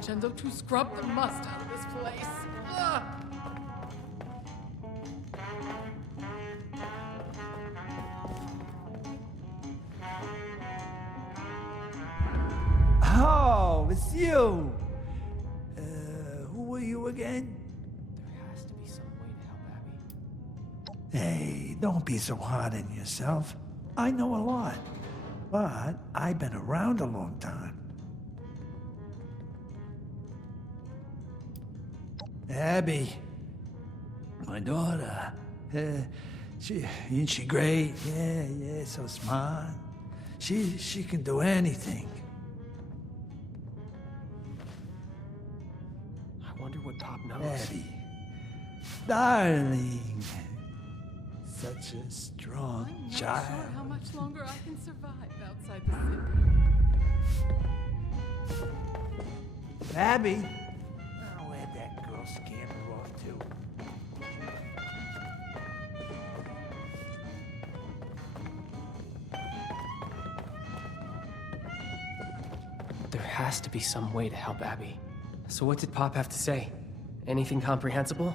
Vincenzo, to scrub the must out of this place. Ugh. Oh, it's you! Who were you again? There has to be some way to help Abby. Hey, don't be so hard on yourself. I know a lot, but I've been around a long time. Abby, my daughter, isn't she great? Yeah, so smart. She can do anything. I wonder what Pop knows. Abby, darling, such a strong I'm not child. sure how much longer I can survive outside the city. Abby, oh, where'd that girl scamper off to? There has to be some way to help Abby. So what did Pop have to say? Anything comprehensible?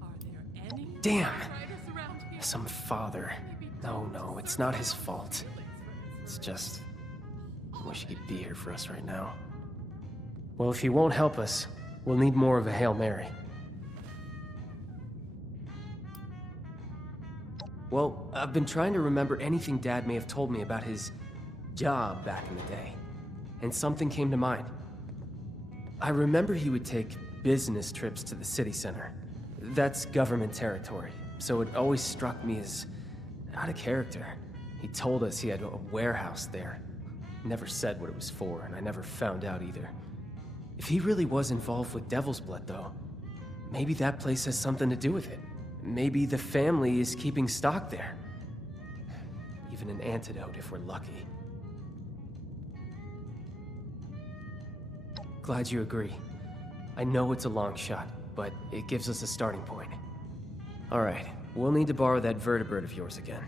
Are there any Damn! outriders around here? Some father. No, it's not his fault. It's just... I wish he could be here for us right now. Well, if he won't help us, we'll need more of a Hail Mary. Well, I've been trying to remember anything Dad may have told me about his job back in the day, and something came to mind. I remember he would take business trips to the city center. That's government territory, so it always struck me as out of character. He told us he had a warehouse there. Never said what it was for, and I never found out either. If he really was involved with Devil's Blood, though, maybe that place has something to do with it. Maybe the family is keeping stock there. Even an antidote if we're lucky. Glad you agree. I know it's a long shot, but it gives us a starting point. All right, we'll need to borrow that vertibird of yours again.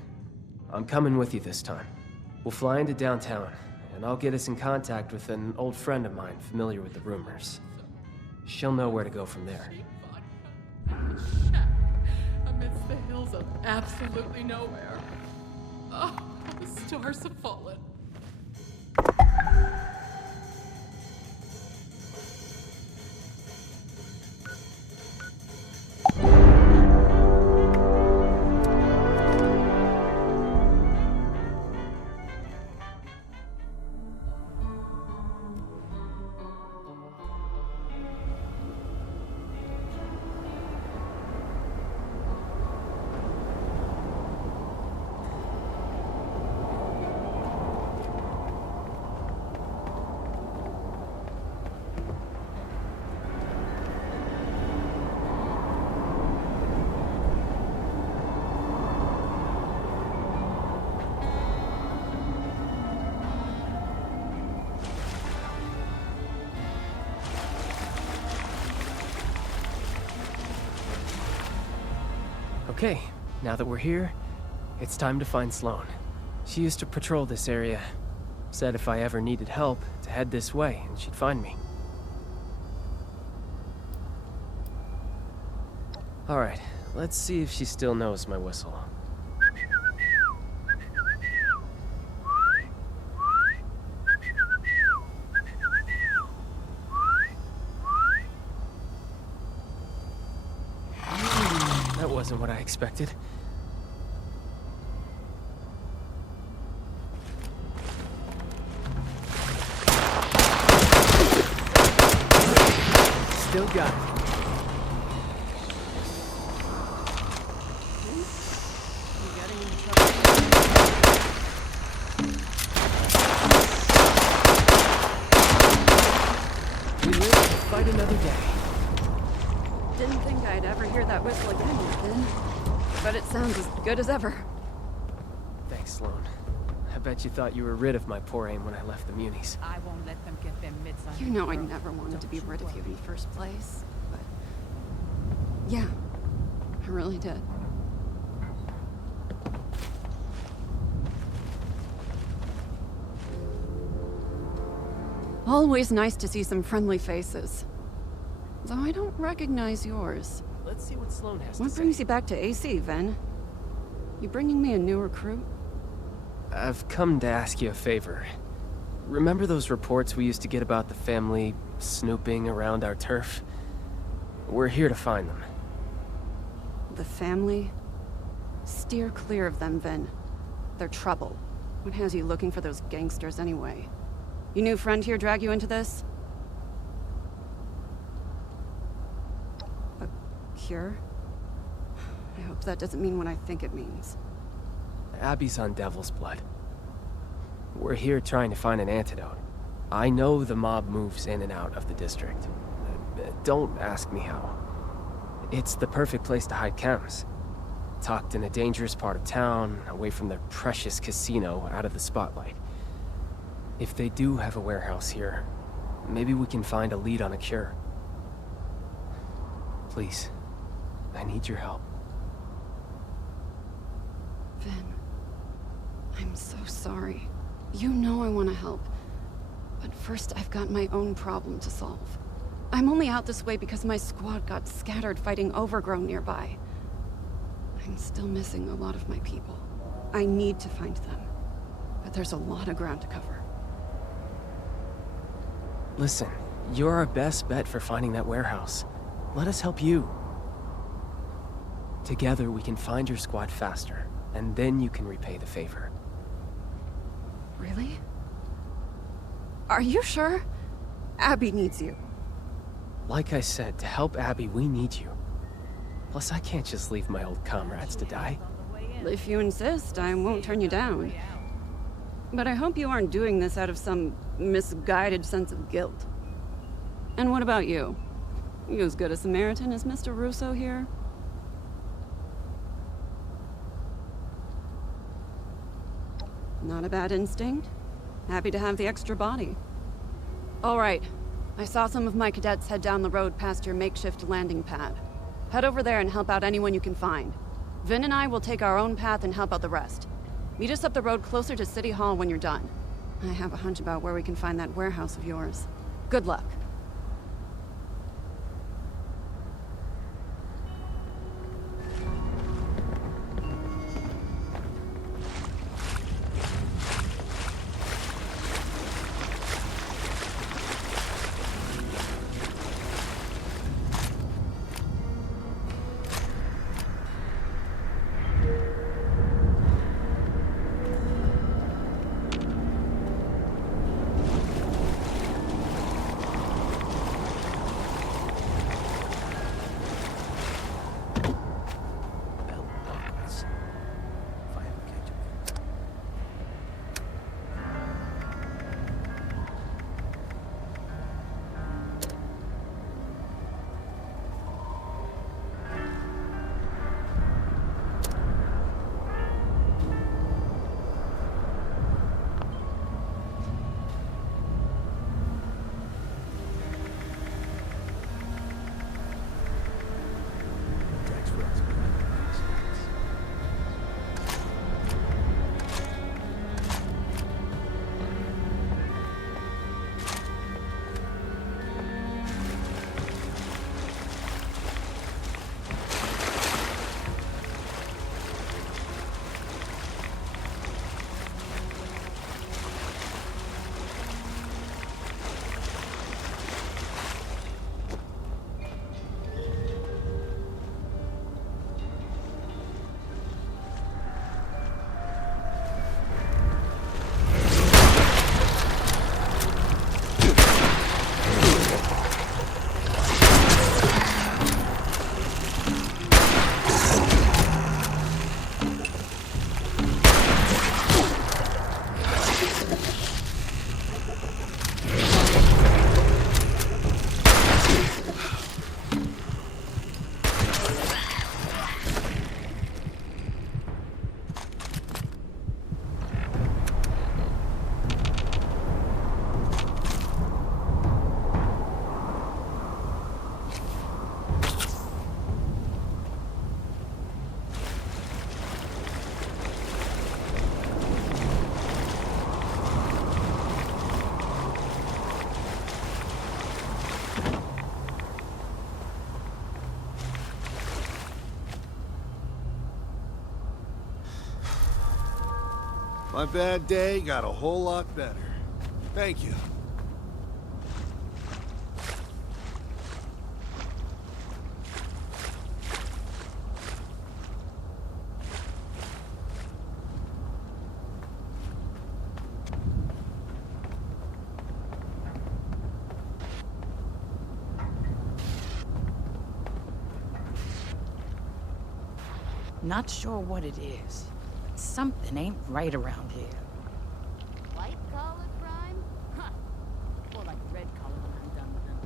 I'm coming with you this time. We'll fly into downtown, and I'll get us in contact with an old friend of mine familiar with the rumors. She'll know where to go from there. Shack amidst the hills of absolutely nowhere. Oh, the stars have fallen. Okay, now that we're here, it's time to find Sloane. She used to patrol this area. Said if I ever needed help, to head this way, and she'd find me. Alright, let's see if she still knows my whistle. That wasn't what I expected. Still got it. You getting in trouble? We live to fight another day. Didn't think I'd ever hear that whistle again, Ethan. But it sounds as good as ever. Thanks, Sloane. I bet you thought you were rid of my poor aim when I left the Munis. I won't let them get their mitts on You know I never wanted to be rid of you in the first place. But yeah, I really did. Always nice to see some friendly faces. Though I don't recognize yours. Let's see what Sloan has to What say. brings you back to AC, Ven? You bringing me a new recruit? I've come to ask you a favor. Remember those reports we used to get about the family snooping around our turf? We're here to find them. The family? Steer clear of them, Ven. They're trouble. What has you looking for those gangsters anyway? Your new friend here drag you into this? A cure? I hope that doesn't mean what I think it means. Abby's on Devil's Blood. We're here trying to find an antidote. I know the mob moves in and out of the district. Don't ask me how. It's the perfect place to hide chems. Tucked in a dangerous part of town, away from the precious casino, out of the spotlight. If they do have a warehouse here, maybe we can find a lead on a cure. Please, I need your help. Ven, I'm so sorry. You know I want to help. But first, I've got my own problem to solve. I'm only out this way because my squad got scattered fighting Overgrown nearby. I'm still missing a lot of my people. I need to find them. But there's a lot of ground to cover. Listen, you're our best bet for finding that warehouse. Let us help you. Together, we can find your squad faster, and then you can repay the favor. Really? Are you sure? Abby needs you. Like I said, to help Abby, we need you. Plus, I can't just leave my old comrades to die. If you insist, I won't turn you down. But I hope you aren't doing this out of some misguided sense of guilt. And what about you? You as good a Samaritan as Mr. Russo here? Not a bad instinct. Happy to have the extra body. All right. I saw some of my cadets head down the road past your makeshift landing pad. Head over there and help out anyone you can find. Vin and I will take our own path and help out the rest. Meet us up the road closer to City Hall when you're done. I have a hunch about where we can find that warehouse of yours. Good luck. My bad day got a whole lot better. Thank you. Not sure what it is. Something ain't right around here. White collar crime? Huh. More like red collar when I'm done with them.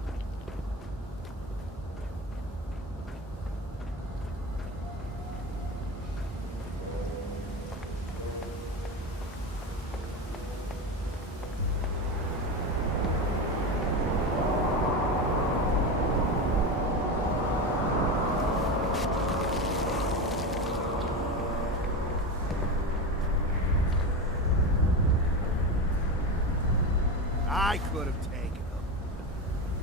I could have taken them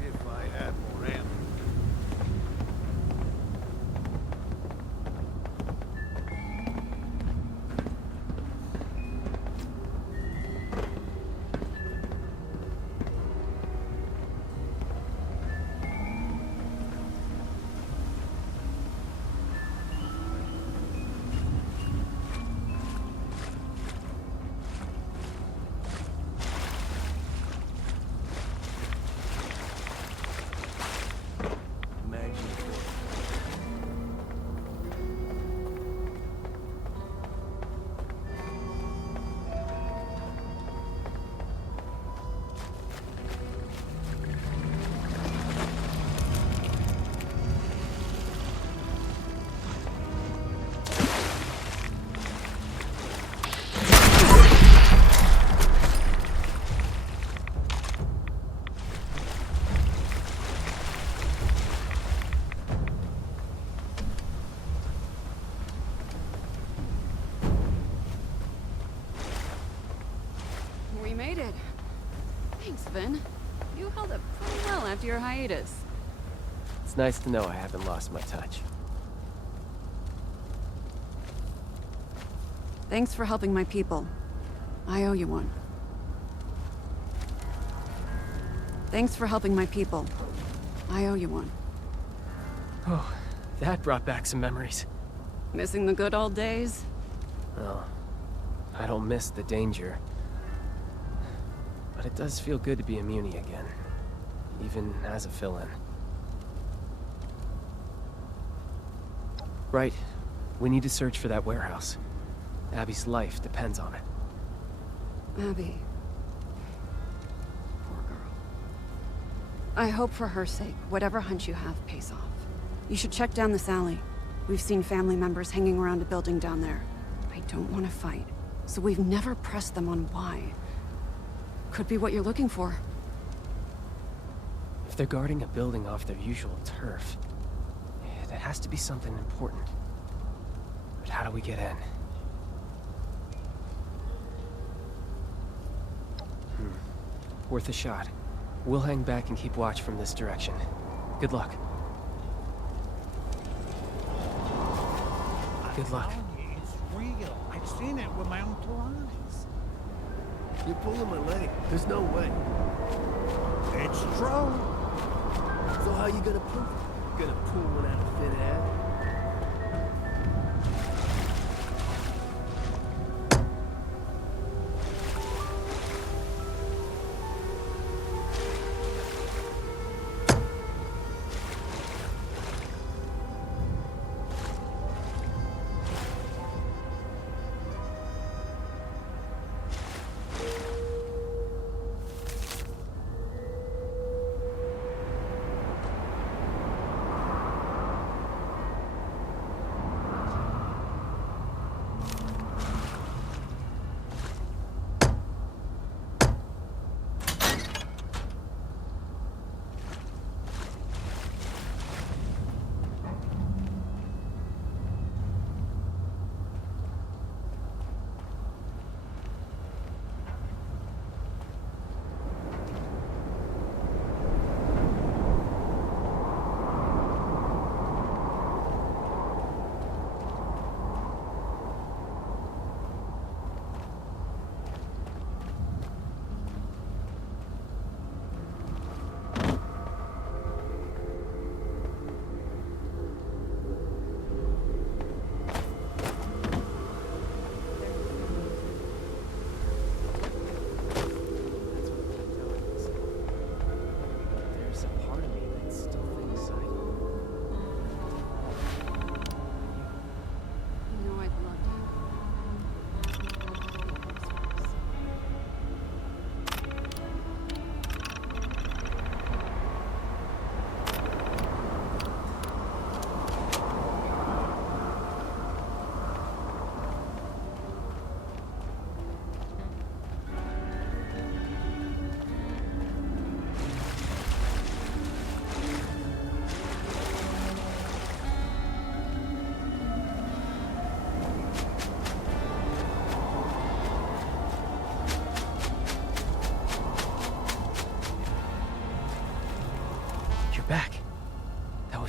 if I had more ammo. We made it. Thanks, Vin. You held up pretty well after your hiatus. It's nice to know I haven't lost my touch. Thanks for helping my people. I owe you one. Thanks for helping my people. I owe you one. Oh, that brought back some memories. Missing the good old days? Well, I don't miss the danger. But it does feel good to be a Muni again. Even as a fill-in. Right. We need to search for that warehouse. Abby's life depends on it. Abby. Poor girl. I hope for her sake, whatever hunch you have pays off. You should check down this alley. We've seen family members hanging around a building down there. I don't want to fight, so we've never pressed them on why. Could be what you're looking for. If they're guarding a building off their usual turf, there has to be something important. But how do we get in? Worth a shot. We'll hang back and keep watch from this direction. Good luck. Good luck. It's real. I've seen it with my own two eyes. You're pulling my leg. There's no way. It's true. So how you gonna prove it? Gonna pull one out of thin air?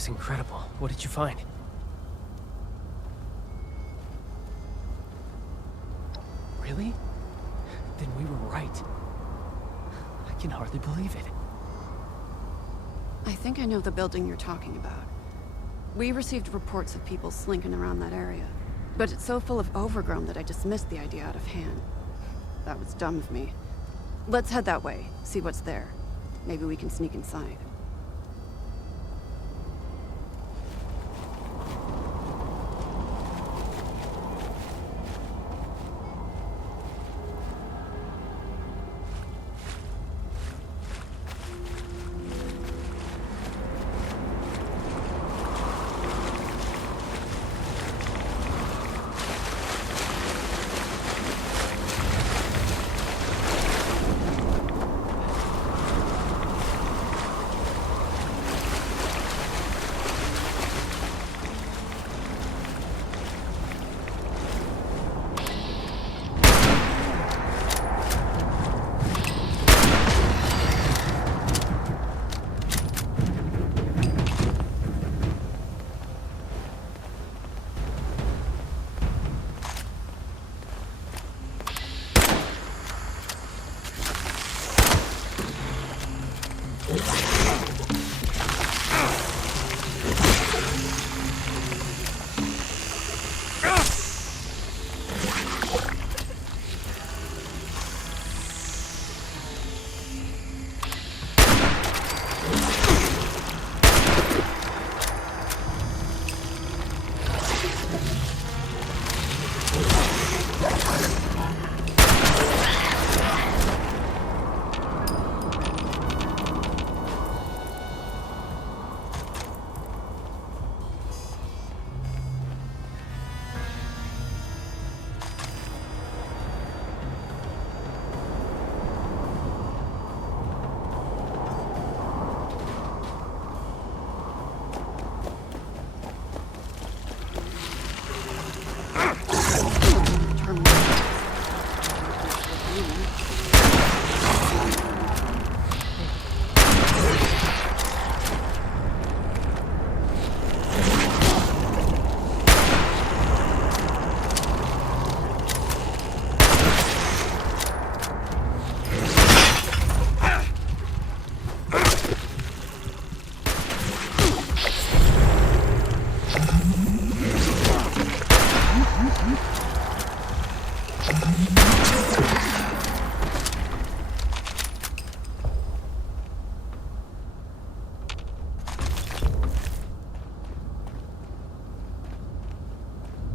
was incredible. What did you find? Really? Then we were right. I can hardly believe it. I think I know the building you're talking about. We received reports of people slinking around that area. But it's so full of overgrown that I dismissed the idea out of hand. That was dumb of me. Let's head that way, see what's there. Maybe we can sneak inside.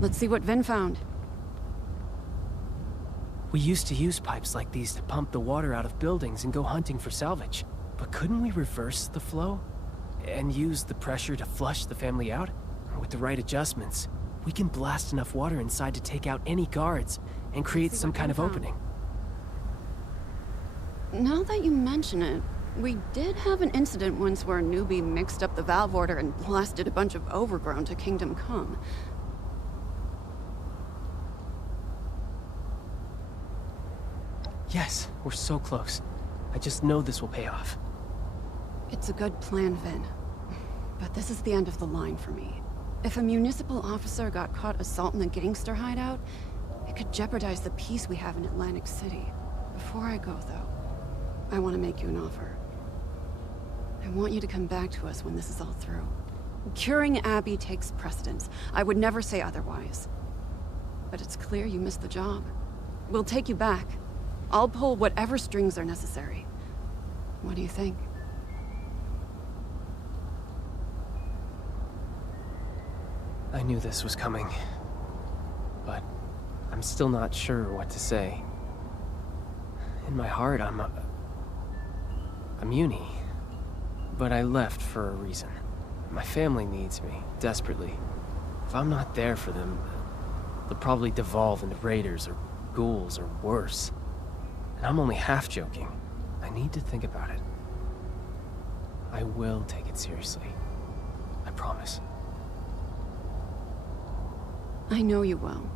Let's see what Vin found. We used to use pipes like these to pump the water out of buildings and go hunting for salvage. But couldn't we reverse the flow? And use the pressure to flush the family out? With the right adjustments, we can blast enough water inside to take out any guards and create some kind of opening. Now that you mention it, we did have an incident once where a newbie mixed up the valve order and blasted a bunch of overgrown to Kingdom Come. Yes, we're so close. I just know this will pay off. It's a good plan, Vin. But this is the end of the line for me. If a municipal officer got caught assaulting a gangster hideout, it could jeopardize the peace we have in Atlantic City. Before I go, though, I want to make you an offer. I want you to come back to us when this is all through. Curing Abby takes precedence. I would never say otherwise. But it's clear you missed the job. We'll take you back. I'll pull whatever strings are necessary. What do you think? I knew this was coming, but I'm still not sure what to say. In my heart, I'm uni, but I left for a reason. My family needs me, desperately. If I'm not there for them, they'll probably devolve into raiders or ghouls or worse. And I'm only half joking. I need to think about it. I will take it seriously. I promise. I know you will.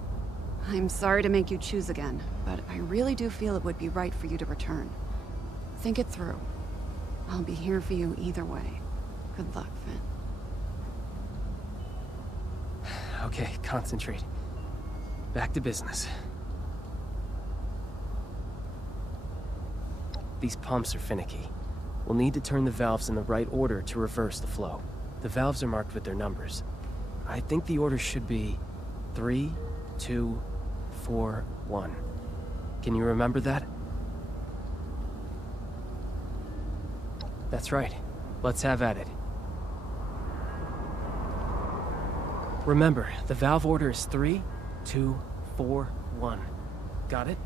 I'm sorry to make you choose again, but I really do feel it would be right for you to return. Think it through. I'll be here for you either way. Good luck, Vin. Okay, concentrate. Back to business. These pumps are finicky. We'll need to turn the valves in the right order to reverse the flow. The valves are marked with their numbers. I think the order should be 3, 2, 4, 1. Can you remember that? That's right. Let's have at it. Remember, the valve order is 3, 2, 4, 1. Got it?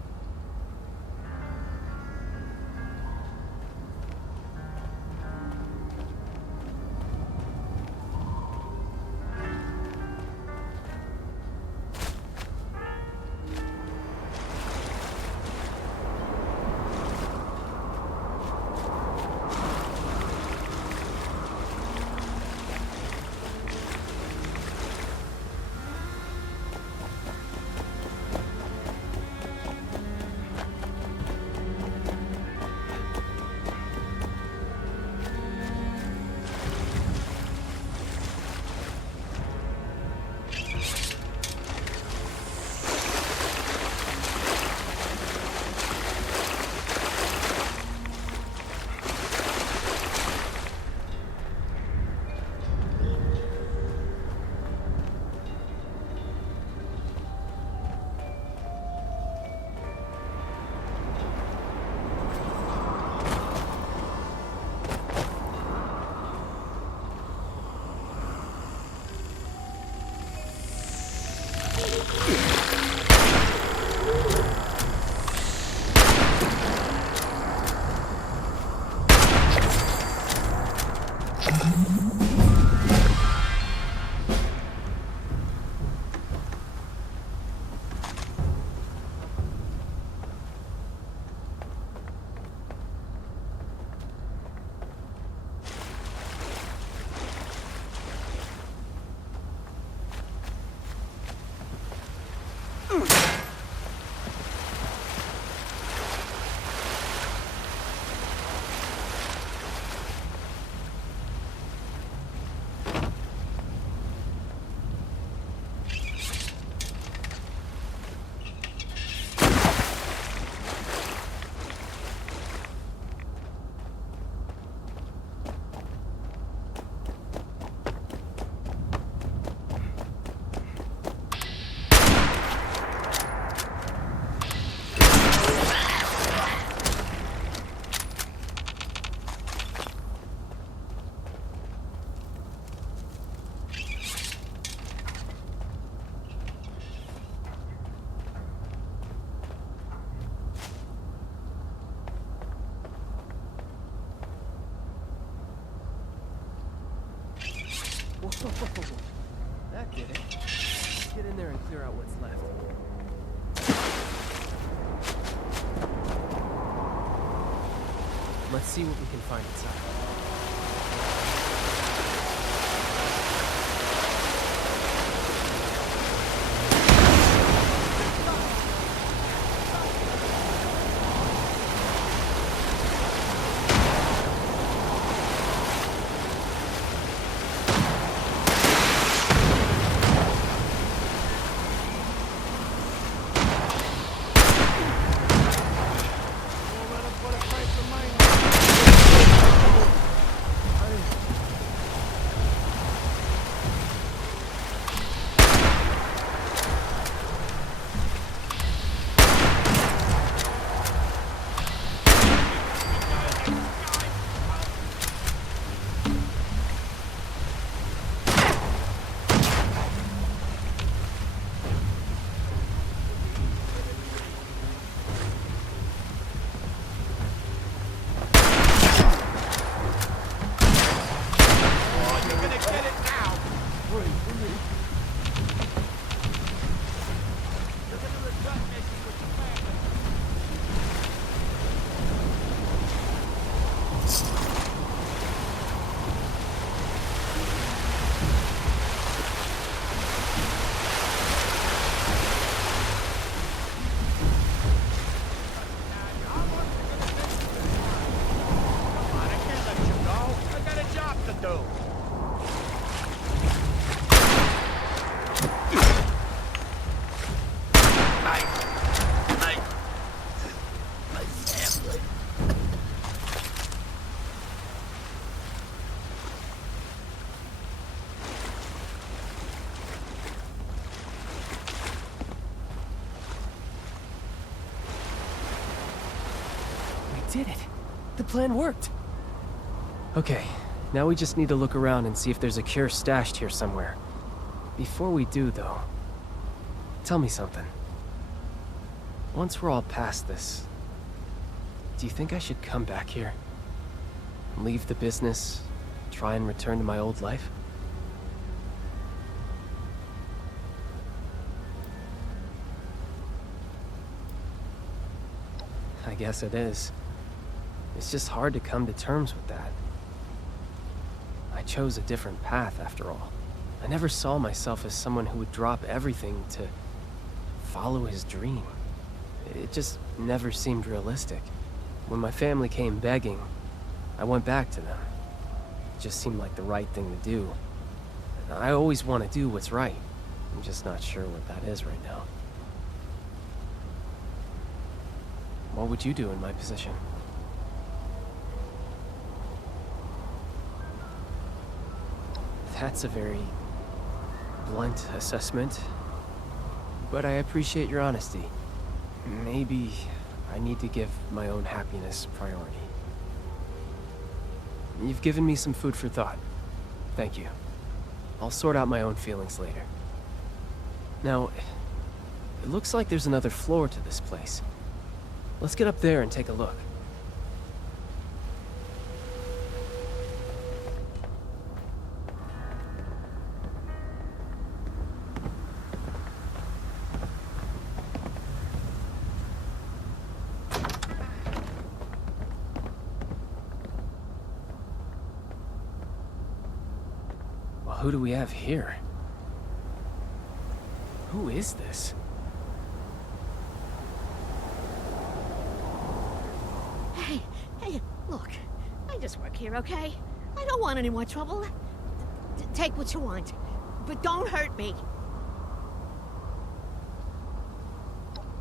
Whoa. That did it. Let's get in there and clear out what's left. Let's see what we can find inside. did it. The plan worked. Okay, now we just need to look around and see if there's a cure stashed here somewhere. Before we do, though, tell me something. Once we're all past this, do you think I should come back here? Leave the business, try and return to my old life? I guess it is. It's just hard to come to terms with that. I chose a different path after all. I never saw myself as someone who would drop everything to follow his dream. It just never seemed realistic. When my family came begging, I went back to them. It just seemed like the right thing to do. I always want to do what's right. I'm just not sure what that is right now. What would you do in my position? That's a very blunt assessment, but I appreciate your honesty. Maybe I need to give my own happiness priority. You've given me some food for thought. Thank you. I'll sort out my own feelings later. Now, it looks like there's another floor to this place. Let's get up there and take a look. Well, who do we have here? Who is this? Hey, look. I just work here, okay? I don't want any more trouble. Take what you want, but don't hurt me.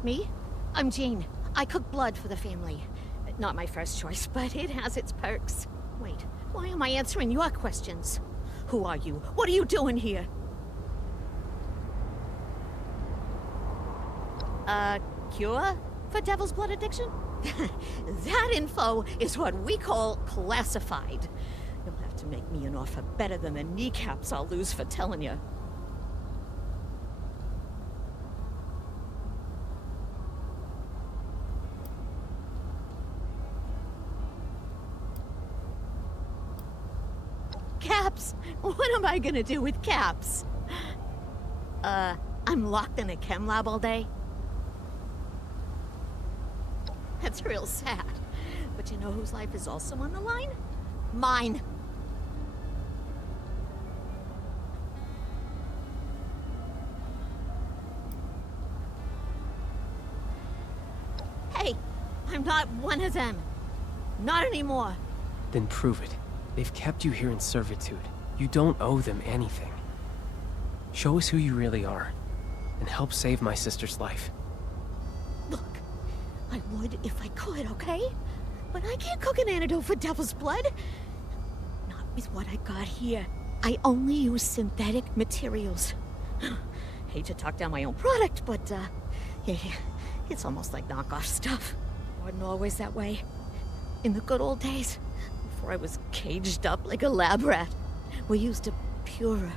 Me? I'm Jean. I cook blood for the family. Not my first choice, but it has its perks. Wait, why am I answering your questions? Who are you? What are you doing here? Cure for devil's blood addiction? That info is what we call classified. You'll have to make me an offer better than the kneecaps I'll lose for telling you. Caps? What am I gonna do with caps? I'm locked in a chem lab all day. That's real sad. But you know whose life is also on the line? Mine. Hey, I'm not one of them. Not anymore. Then prove it. They've kept you here in servitude. You don't owe them anything. Show us who you really are, and help save my sister's life. Look, I would if I could, okay? But I can't cook an antidote for devil's blood. Not with what I got here. I only use synthetic materials. Hate to talk down my own product, but, yeah, it's almost like knockoff stuff. Wasn't always that way. In the good old days, before I was caged up like a lab rat, we used a purer,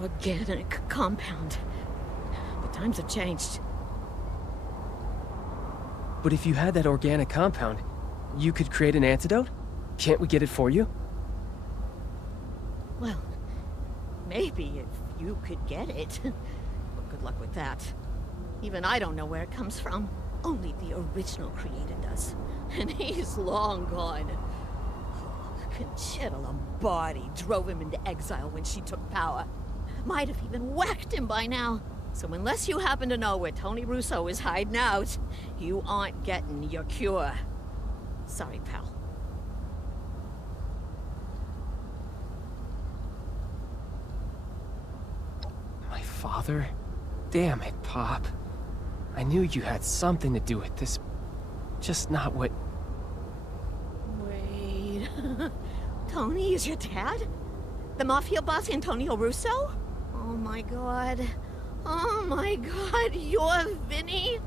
organic compound. But times have changed. But if you had that organic compound, you could create an antidote? Can't we get it for you? Well, maybe if you could get it. But good luck with that. Even I don't know where it comes from. Only the original creator does. And he's long gone. Conchita Lombardi drove him into exile when she took power. Might have even whacked him by now. So unless you happen to know where Tony Russo is hiding out, you aren't getting your cure. Sorry, pal. My father? Damn it, Pop. I knew you had something to do with this. Just not what... Wait... Tony is your dad? The mafia boss Antonio Russo? Oh my god. Oh my god, you're Vinny?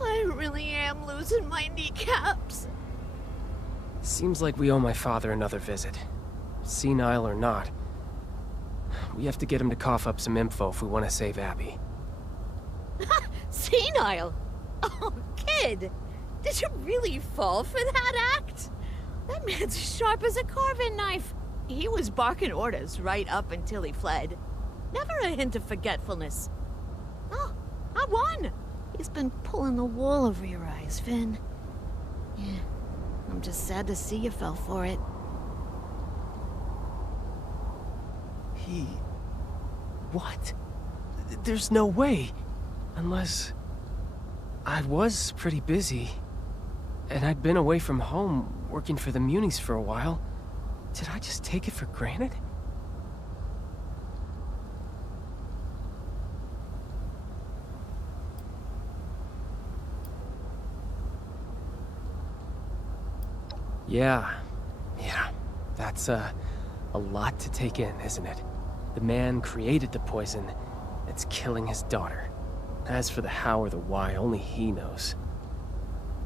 I really am losing my kneecaps. Seems like we owe my father another visit. Senile or not. We have to get him to cough up some info if we want to save Abby. Senile? Oh, kid! Did you really fall for that act? That man's sharp as a carving knife. He was barking orders right up until he fled. Never a hint of forgetfulness. Oh, I won! He's been pulling the wool over your eyes, Finn. Yeah, I'm just sad to see you fell for it. He... What? There's no way. Unless... I was pretty busy. And I'd been away from home, working for the Munis for a while. Did I just take it for granted? Yeah. That's, a lot to take in, isn't it? The man created the poison that's killing his daughter. As for the how or the why, only he knows.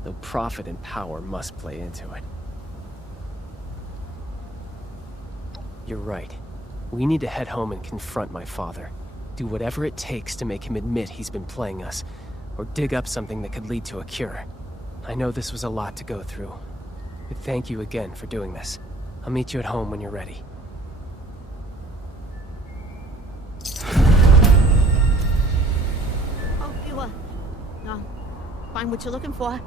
Though profit and power must play into it. You're right. We need to head home and confront my father. Do whatever it takes to make him admit he's been playing us, or dig up something that could lead to a cure. I know this was a lot to go through, but thank you again for doing this. I'll meet you at home when you're ready. Hope you, find what you're looking for.